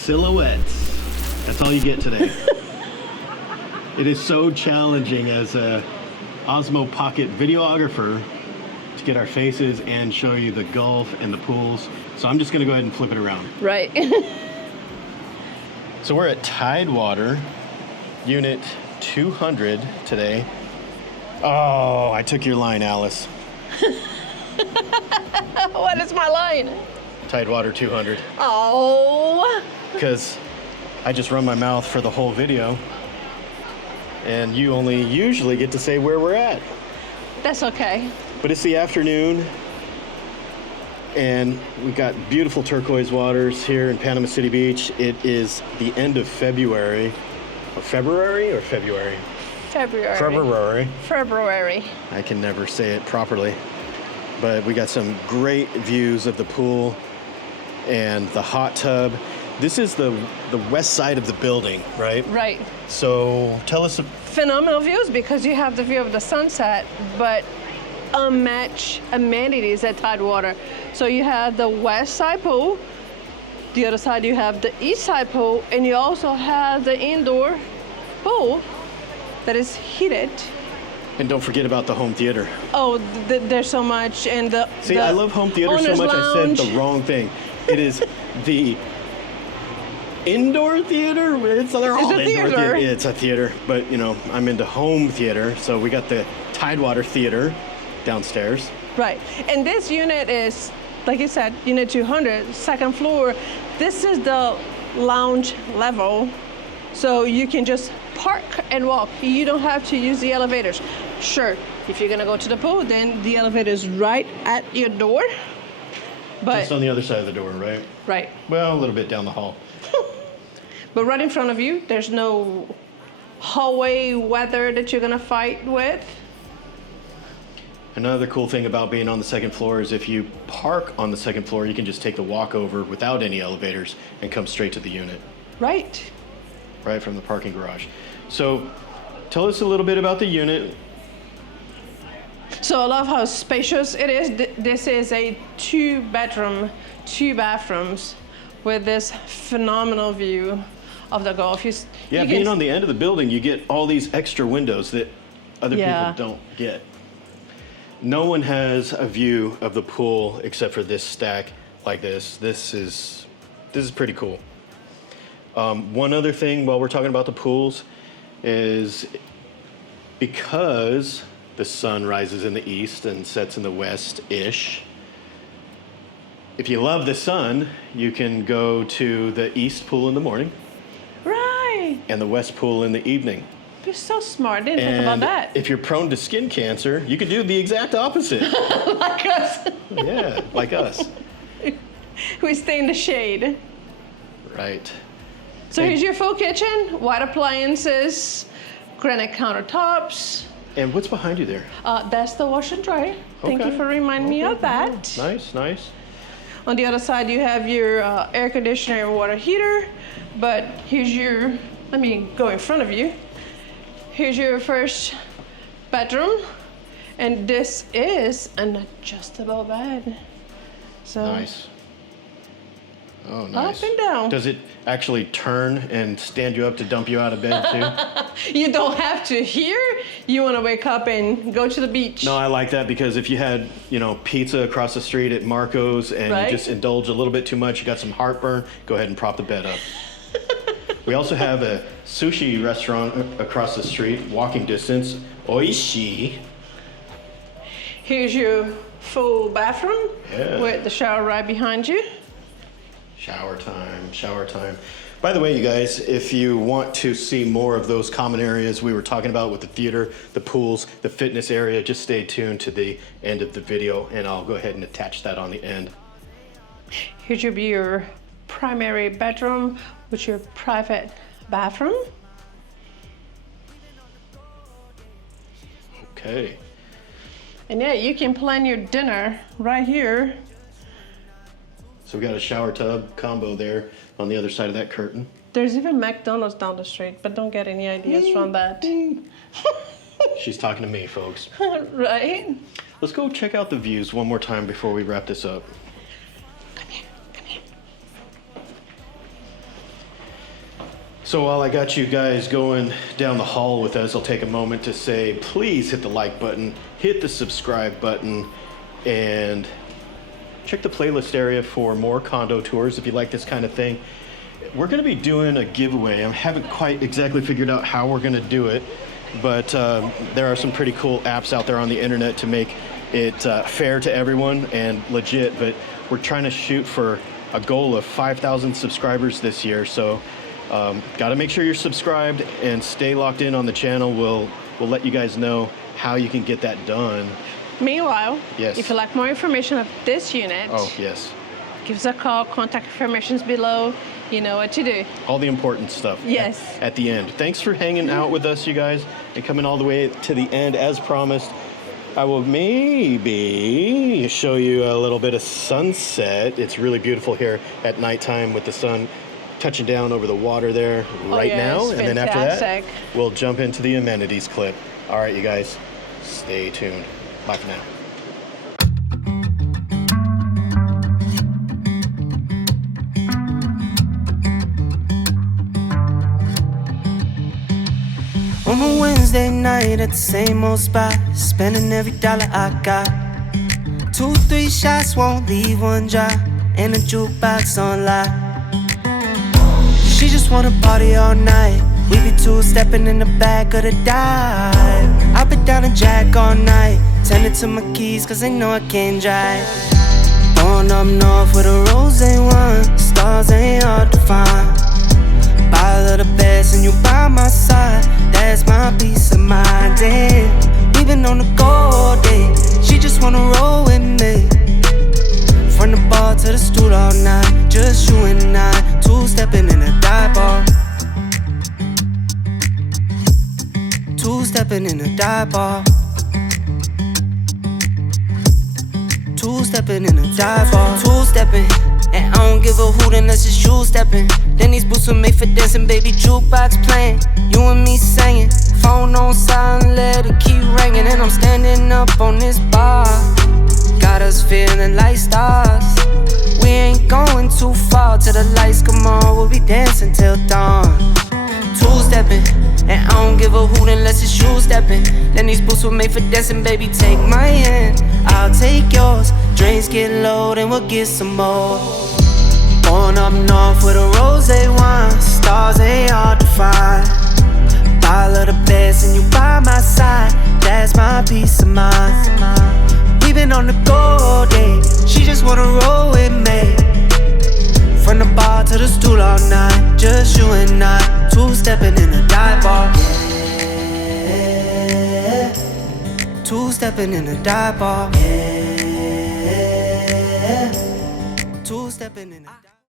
silhouettes. That's all you get today. It is so challenging as a Osmo Pocket videographer to get our faces and show you the Gulf and the pools. So I'm just gonna go ahead and flip it around. Right. So we're at Tidewater, unit 200 today. Oh, I took your line, Alice. What is my line? Tidewater 200. Oh. Because I just run my mouth for the whole video, and you only usually get to say where we're at. That's okay. But it's the afternoon, and we've got beautiful turquoise waters here in Panama City Beach. It is the end of February. February. I can never say it properly. But we got some great views of the pool and the hot tub. This is the west side of the building, right? Right. So tell us. Phenomenal views because you have the view of the sunset, but unmatched amenities at Tidewater. So you have the west side pool, the other side you have the east side pool, and you also have the indoor pool that is heated. And don't forget about the home theater. Oh, there's so much. And See, I love home theater so much lounge. I said the wrong thing. It is the indoor theater. They're all a indoor theater. It's a theater, but you know, I'm into home theater. So we got the Tidewater Theater downstairs. Right. And this unit is, like you said, unit 200, second floor. This is the lounge level. So you can just park and walk. You don't have to use the elevators. Sure, if you're gonna go to the pool, then the elevator is right at your door. But Just on the other side of the door, right? right. Well, a little bit down the hall. But right in front of you, there's no hallway weather that you're gonna fight with. Another cool thing about being on the second floor is if you park on the second floor, you can just take the walkover without any elevators and come straight to the unit. Right. Right from the parking garage. So tell us a little bit about the unit. So I love how spacious it is. This is a 2-bedroom, 2 bathrooms with this phenomenal view of the Gulf. Yeah, being on the end of the building, you get all these extra windows that other Yeah. people don't get. No one has a view of the pool except for this stack like this. This is pretty cool. One other thing while we're talking about the pools is because the sun rises in the east and sets in the west-ish, if you love the sun, you can go to the east pool in the morning. Right. And the west pool in the evening. You're so smart. Didn't think about that. If you're prone to skin cancer, you could do the exact opposite. Like us. Yeah, like us. We stay in the shade. Right. So here's your full kitchen, white appliances, granite countertops. And what's behind you there? That's the wash and dry. Thank you for reminding me of that. Nice, nice. On the other side, you have your air conditioner and water heater. But here's your, let me go in front of you. Here's your first bedroom. And this is an adjustable bed. So Nice. Oh, nice. Up and down. Does it actually turn and stand you up to dump you out of bed too? You don't have to. Here, you want to wake up and go to the beach. No, I like that because if you had, pizza across the street at Marco's and Right? you just indulge a little bit too much, you got some heartburn, go ahead and prop the bed up. We also have a sushi restaurant across the street, walking distance. Oishi. Here's your full bathroom with the shower right behind you. Shower time, shower time. By the way, you guys, if you want to see more of those common areas we were talking about with the theater, the pools, the fitness area, just stay tuned to the end of the video and I'll go ahead and attach that on the end. Here's your primary bedroom with your private bathroom. Okay. And yeah, you can plan your dinner right here. So we got a shower tub combo there on the other side of that curtain. There's even McDonald's down the street, but don't get any ideas from that. She's talking to me, folks. Right? Let's go check out the views one more time before we wrap this up. Come here, come here. So while I got you guys going down the hall with us, I'll take a moment to say, please hit the like button, hit the subscribe button, and check the playlist area for more condo tours if you like this kind of thing. We're gonna be doing a giveaway. I haven't quite exactly figured out how we're gonna do it, but there are some pretty cool apps out there on the internet to make it fair to everyone and legit, but we're trying to shoot for a goal of 5,000 subscribers this year, so got to make sure you're subscribed and stay locked in on the channel. We'll let you guys know how you can get that done. Meanwhile, yes, if you'd like more information of this unit, oh yes, give us a call, contact information's below, you know what to do. All the important stuff yes. at the end. Thanks for hanging out with us, you guys, and coming all the way to the end as promised. I will maybe show you a little bit of sunset. It's really beautiful here at nighttime with the sun touching down over the water there right now. And then after that, we'll jump into the amenities clip. All right, you guys, stay tuned. Bye for now. On a Wednesday night at the same old spot, spending every dollar I got. 2, 3 shots won't leave one dry, and a jukebox on lock. She just wanna party all night. We be two-stepping in the back of the dive. I've been down and Jack all night, tending to my keys cause they know I can't drive. Going up north with a rose wine, stars ain't hard to find. Bottle of the best and you by my side, that's my peace of mind. Damn, we been on the go day, she just wanna roll with me. From the bar to the stool all night, just you and I, two-stepping in a dive bar. Two-stepping in a dive bar. Two-stepping in a dive bar. Two-stepping, and I don't give a hoot unless it's you stepping. Then these boots were made for dancing, baby, jukebox playing, you and me singing. Phone on silent, let it keep ringing, and I'm standing up on this bar. Got us feeling like stars. We ain't going too far till the lights come on. We'll be dancing till dawn. Two-stepping, and I don't give a hoot unless it's you stepping. Then these boots were made for dancing, baby, take my hand, I'll take yours. Drinks get low, then we'll get some more. Going up north with a rose wine, stars ain't hard to find. Bottle of the best and you by my side, that's my peace of mind. We been on the go day, she just wanna roll with me. From the bar to the stool all night, just you and I, two-stepping in a dive bar. Yeah. Two-stepping in a dive bar. Yeah. Two-stepping in a